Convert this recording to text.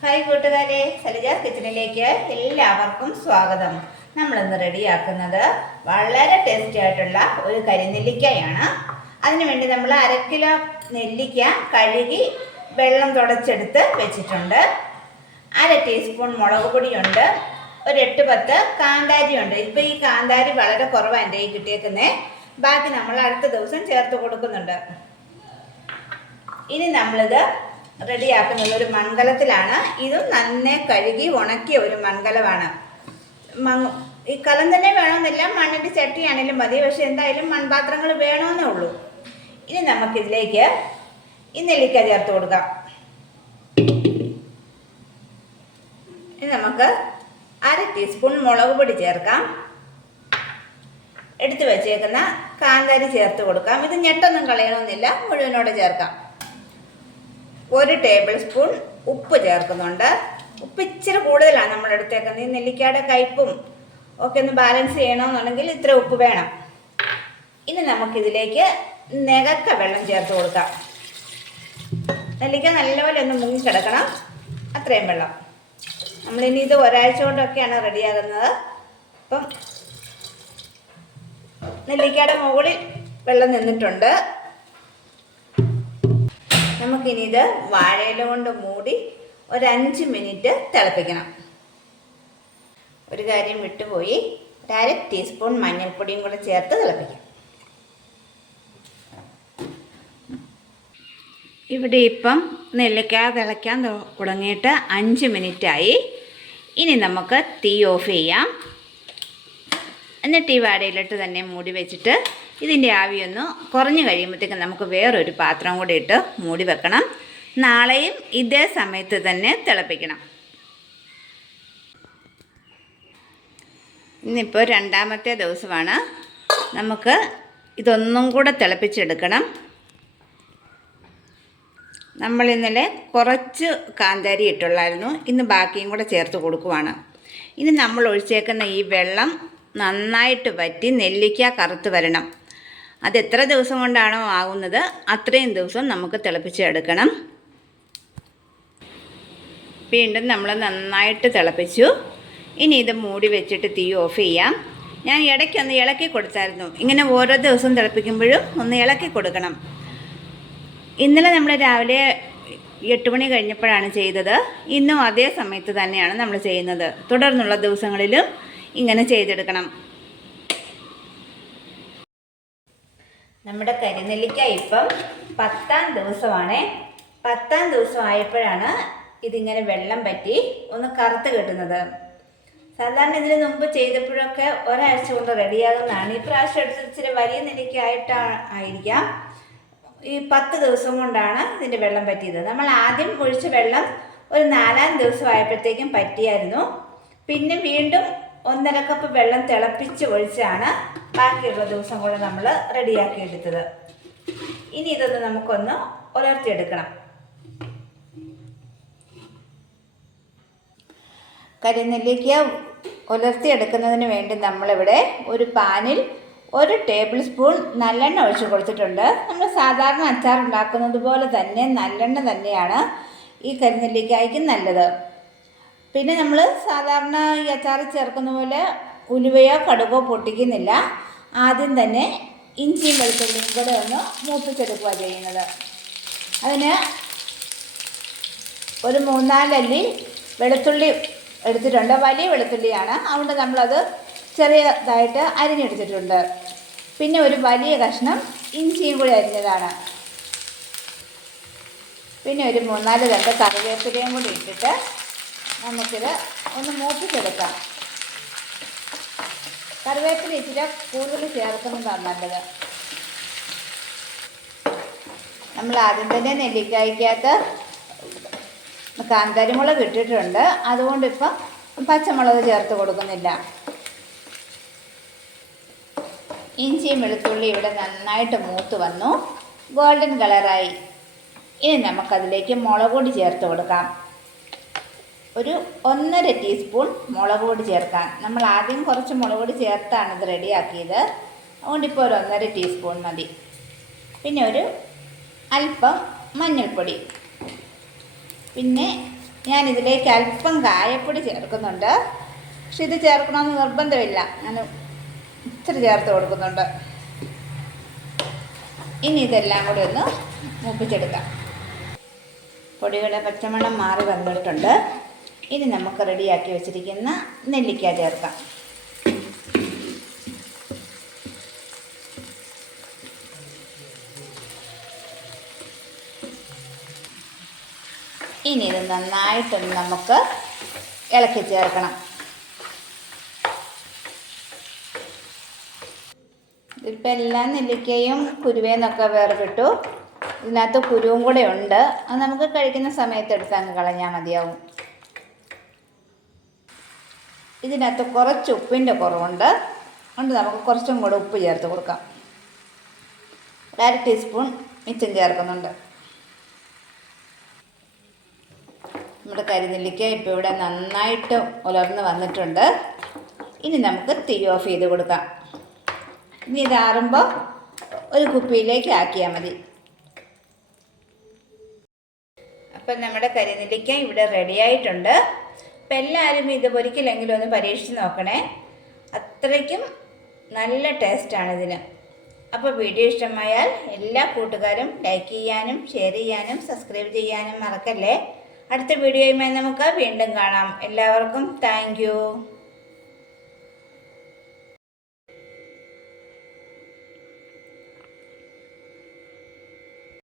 Hi കൂട്ടുകാരെ സലജ കിച്ചണിലേക്ക് എല്ലാവർക്കും സ്വാഗതം. നമ്മളിന്ന് റെഡിയാക്കുന്നത് വളരെ ടേസ്റ്റി ആയിട്ടുള്ള ഒരു കരിനെല്ലിക്കയാണ്. അതിനുവേണ്ടി നമ്മൾ അര കിലോ നെല്ലിക്ക കഴുകി വെള്ളം തുടച്ചെടുത്ത് വെച്ചിട്ടുണ്ട്. അര ടീസ്പൂൺ മുളക് പൊടിയുണ്ട്. ഒരു എട്ട് പത്ത് കാന്താരിയുണ്ട് ഇപ്പം ഈ കാന്താരി വളരെ കുറവാണ് എന്റെ ഈ കിട്ടിയേക്കുന്നത് ബാക്കി നമ്മൾ അടുത്ത ദിവസം ചേർത്ത് കൊടുക്കുന്നുണ്ട്. ഇനി നമ്മളിത് റെഡിയാക്കുന്നത് ഒരു മൺകലത്തിലാണ് ഇതും നന്നെ കഴുകി ഉണക്കിയ ഒരു മൺകലമാണ് ഈ കലം തന്നെ വേണമെന്നില്ല. മണ്ണിന്റെ ചട്ടിയാണെങ്കിലും മതി. പക്ഷെ എന്തായാലും മൺപാത്രങ്ങൾ വേണമെന്നേ ഉള്ളൂ. ഇനി നമുക്കിതിലേക്ക് ഈ നെല്ലിക്ക ചേർത്ത് കൊടുക്കാം. ഇനി നമുക്ക് അര ടീസ്പൂൺ മുളക് പൊടി ചേർക്കാം. എടുത്തു വെച്ചേക്കുന്ന കാന്താരി ചേർത്ത് കൊടുക്കാം. ഇത് ഞെട്ടൊന്നും കളയണമെന്നില്ല. മുഴുവനോടെ ചേർക്കാം. ഒരു ടേബിൾ സ്പൂൺ ഉപ്പ് ചേർക്കുന്നുണ്ട്. ഉപ്പ് ഇച്ചിരി കൂടുതലാണ് നമ്മൾ എടുത്തേക്കുന്നത്. ഈ നെല്ലിക്കയുടെ കയ്പും ഒക്കെ ഒന്ന് ബാലൻസ് ചെയ്യണമെന്നുണ്ടെങ്കിൽ ഇത്ര ഉപ്പ് വേണം. ഇനി നമുക്കിതിലേക്ക് നികക്ക വെള്ളം ചേർത്ത് കൊടുക്കാം. നെല്ലിക്ക നല്ലപോലെ ഒന്ന് മുങ്ങിക്കിടക്കണം. അത്രയും വെള്ളം. നമ്മളിനി ഇത് ഒരാഴ്ച കൊണ്ടൊക്കെയാണ് റെഡിയാകുന്നത്. അപ്പം നെല്ലിക്കയുടെ മുകളിൽ വെള്ളം നിന്നിട്ടുണ്ട്. നമുക്കിനി ഇത് വാഴയില കൊണ്ട് മൂടി ഒരു അഞ്ച് മിനിറ്റ് തിളപ്പിക്കണം. ഒരു കാര്യം വിട്ടുപോയി. ഒരര ടീസ്പൂൺ മഞ്ഞൾപ്പൊടിയും കൂടെ ചേർത്ത് തിളപ്പിക്കാം. ഇവിടെ ഇപ്പം നെല്ലിക്ക തിളയ്ക്കാൻ തുടങ്ങിയിട്ട് അഞ്ച് മിനിറ്റായി. ഇനി നമുക്ക് തീ ഓഫ് ചെയ്യാം. എന്നിട്ട് ഈ വാടയിലിട്ട് തന്നെ മൂടി വെച്ചിട്ട് ഇതിന്റെ ആവിയൊന്ന് കുറഞ്ഞു കഴിയുമ്പോഴത്തേക്കും നമുക്ക് വേറൊരു പാത്രം കൂടി ഇട്ട് മൂടി വെക്കണം. നാളെയും ഇതേ സമയത്ത് തന്നെ തിളപ്പിക്കണം. ഇന്നിപ്പോൾ രണ്ടാമത്തെ ദിവസമാണ്. നമുക്ക് ഇതൊന്നും കൂടെ തിളപ്പിച്ചെടുക്കണം. നമ്മൾ ഇന്നലെ കുറച്ച് കാന്താരി ഇട്ടുള്ളായിരുന്നു. ഇന്ന് ബാക്കിയും കൂടെ ചേർത്ത് കൊടുക്കുവാണ്. ഇനി നമ്മൾ ഒഴിച്ചേക്കുന്ന ഈ വെള്ളം നന്നായിട്ട് വറ്റി നെല്ലിക്ക കറുത്ത് വരണം. അത് എത്ര ദിവസം കൊണ്ടാണോ ആകുന്നത് അത്രയും ദിവസം നമുക്ക് തിളപ്പിച്ചെടുക്കണം വീണ്ടും നമ്മൾ നന്നായിട്ട് തിളപ്പിച്ചു. ഇനി ഇത് മൂടി വെച്ചിട്ട് തീ ഓഫ് ചെയ്യാം. ഞാൻ ഇടയ്ക്കൊന്ന് ഇളക്കി കൊടുത്തായിരുന്നു. ഇങ്ങനെ ഓരോ ദിവസം തിളപ്പിക്കുമ്പോഴും ഒന്ന് ഇളക്കി കൊടുക്കണം. ഇന്നലെ നമ്മൾ രാവിലെ എട്ട് മണി കഴിഞ്ഞപ്പോഴാണ് ചെയ്തത്. ഇന്നും അതേ സമയത്ത് തന്നെയാണ് നമ്മൾ ചെയ്യുന്നത്. തുടർന്നുള്ള ദിവസങ്ങളിലും ഇങ്ങനെ ചെയ്തെടുക്കണം. നമ്മുടെ കരിനെല്ലിക്ക ഇപ്പം പത്താം ദിവസമാണ്. പത്താം ദിവസം ആയപ്പോഴാണ് ഇതിങ്ങനെ വെള്ളം പറ്റി ഒന്ന് കറുത്ത് കിട്ടുന്നത്. സാധാരണ ഇതിന് മുമ്പ് ചെയ്തപ്പോഴൊക്കെ ഒരാഴ്ച കൊണ്ട് റെഡിയാകുന്നതാണ്. ഈ പ്രാവശ്യം എടുത്ത് ഇച്ചിരി വലിയ നെല്ലിക്കായിട്ടാ ആയിരിക്കാം. ഈ പത്ത് ദിവസം കൊണ്ടാണ് ഇതിന്റെ വെള്ളം പറ്റിയത്. നമ്മൾ ആദ്യം ഒഴിച്ച വെള്ളം ഒരു നാലാം ദിവസം ആയപ്പോഴത്തേക്കും പറ്റിയായിരുന്നു. പിന്നെ വീണ്ടും ഒന്നര കപ്പ് വെള്ളം തിളപ്പിച്ച് ഒഴിച്ചാണ് ബാക്കിയുള്ള ദിവസം കൂടെ നമ്മൾ റെഡിയാക്കി എടുത്തത്. ഇനി ഇതൊന്ന് നമുക്കൊന്ന് ഉലർത്തിയെടുക്കണം കരിനെല്ലിക്ക ഉലർത്തിയെടുക്കുന്നതിന് വേണ്ടി നമ്മളിവിടെ ഒരു പാനിൽ ഒരു ടേബിൾ സ്പൂൺ നല്ലെണ്ണ ഒഴിച്ച് കൊടുത്തിട്ടുണ്ട്. നമ്മൾ സാധാരണ അച്ചാർ ഉണ്ടാക്കുന്നത് പോലെ തന്നെ നല്ലെണ്ണ തന്നെയാണ് ഈ കരിനെല്ലിക്കായ്ക്ക് നല്ലത്. പിന്നെ നമ്മൾ സാധാരണ ഈ അച്ചാർ ചേർക്കുന്ന പോലെ ഉലുവയോ കടുകോ പൊട്ടിക്കുന്നില്ല. ആദ്യം തന്നെ ഇഞ്ചിയും വെളുത്തുള്ളിയും കൂടെ ഒന്ന് മൂപ്പിച്ചെടുക്കുക ചെയ്യുന്നത്. അതിന് ഒരു മൂന്നാലല്ലി വെളുത്തുള്ളി എടുത്തിട്ടുണ്ട്. വലിയ വെളുത്തുള്ളിയാണ്. അതുകൊണ്ട് നമ്മളത് ചെറിയതായിട്ട് അരിഞ്ഞെടുത്തിട്ടുണ്ട്. പിന്നെ ഒരു വലിയ കഷ്ണം ഇഞ്ചിയും കൂടി അരിഞ്ഞതാണ്. പിന്നെ ഒരു മൂന്നാൽ രണ്ട് കറിവേപ്പിലയും കൂടി ഇട്ടിട്ട് നമുക്കിത് ഒന്ന് മൂപ്പിച്ചെടുക്കാം. കറിവേപ്പില ഇച്ചിരി കൂടുതൽ ചേർക്കുന്നതാണ് നല്ലത്. നമ്മൾ ആദ്യം തന്നെ നെല്ലിക്കായ്ക്കകത്ത് കാന്താരിമുളക് ഇട്ടിട്ടുണ്ട്. അതുകൊണ്ട് ഇപ്പം പച്ചമുളക് ചേർത്ത് കൊടുക്കുന്നില്ല. ഇഞ്ചിയും വെളുത്തുള്ളി ഇവിടെ നന്നായിട്ട് മൂത്ത് വന്നു. ഗോൾഡൻ കളറായി. ഇനി നമുക്കതിലേക്ക് മുളക് പൊടി ചേർത്ത് കൊടുക്കാം. ഒരു ഒന്നര ടീസ്പൂൺ മുളക് പൊടി ചേർക്കാൻ. നമ്മൾ ആദ്യം കുറച്ച് മുളക് പൊടി ചേർത്താണ് ഇത് റെഡിയാക്കിയത്. അതുകൊണ്ട് ഇപ്പോൾ ഒരു ഒന്നര ടീസ്പൂൺ മതി. പിന്നെ ഒരു അല്പം മഞ്ഞൾപ്പൊടി. പിന്നെ ഞാൻ ഇതിലേക്ക് അല്പം കായപ്പൊടി ചേർക്കുന്നുണ്ട്. പക്ഷെ ഇത് ചേർക്കണമെന്ന് നിർബന്ധമില്ല. ഞാൻ ഇച്ചിരി ചേർത്ത് കൊടുക്കുന്നുണ്ട്. ഇനി ഇതെല്ലാം കൂടി ഒന്ന് മൂപ്പിച്ചെടുക്കാം. പൊടിയുടെ പച്ചമണം മാറി വന്നിട്ടുണ്ട്. ഇനി നമുക്ക് റെഡിയാക്കി വെച്ചിരിക്കുന്ന നെല്ലിക്ക ചേർക്കാം. ഇനി ഇത് നന്നായിട്ടൊന്ന് നമുക്ക് ഇളക്കി ചേർക്കണം. ഇതിപ്പോൾ എല്ലാ നെല്ലിക്കയും കുരുവേന്നൊക്കെ വേർപെട്ടു. ഇതിനകത്ത് കുരുവും കൂടെ ഉണ്ട്. അത് നമുക്ക് കഴിക്കുന്ന സമയത്ത് എടുത്ത് അങ്ങ് കളഞ്ഞാൽ മതിയാവും. ഇതിനകത്ത് കുറച്ച് ഉപ്പിന്റെ കുറവുണ്ട്. അതുകൊണ്ട് നമുക്ക് കുറച്ചും കൂടെ ഉപ്പ് ചേർത്ത് കൊടുക്കാം. ഒരു അര ടീസ്പൂൺ മിച്ചം ചേർക്കുന്നുണ്ട്. നമ്മുടെ കരിനെല്ലിക്ക ഇപ്പോൾ ഇവിടെ നന്നായിട്ട് ഉലർന്ന് വന്നിട്ടുണ്ട്. ഇനി നമുക്ക് തീ ഓഫ് ചെയ്ത് കൊടുക്കാം. ഇനി ഇതാറുമ്പോൾ ഒരു കുപ്പിയിലേക്ക് ആക്കിയാൽ മതി. അപ്പം നമ്മുടെ കരിനെല്ലിക്ക ഇവിടെ റെഡി ആയിട്ടുണ്ട്. അപ്പം എല്ലാവരും ഇത് ഒരിക്കലെങ്കിലും ഒന്ന് പരീക്ഷിച്ച് നോക്കണേ. അത്രയ്ക്കും നല്ല ടേസ്റ്റാണ് ഇതിന്. അപ്പോൾ വീഡിയോ ഇഷ്ടമായാൽ എല്ലാ കൂട്ടുകാരും ലൈക്ക് ചെയ്യാനും ഷെയർ ചെയ്യാനും സബ്സ്ക്രൈബ് ചെയ്യാനും മറക്കല്ലേ. അടുത്ത വീഡിയോയുമായി നമുക്ക് വീണ്ടും കാണാം. എല്ലാവർക്കും താങ്ക്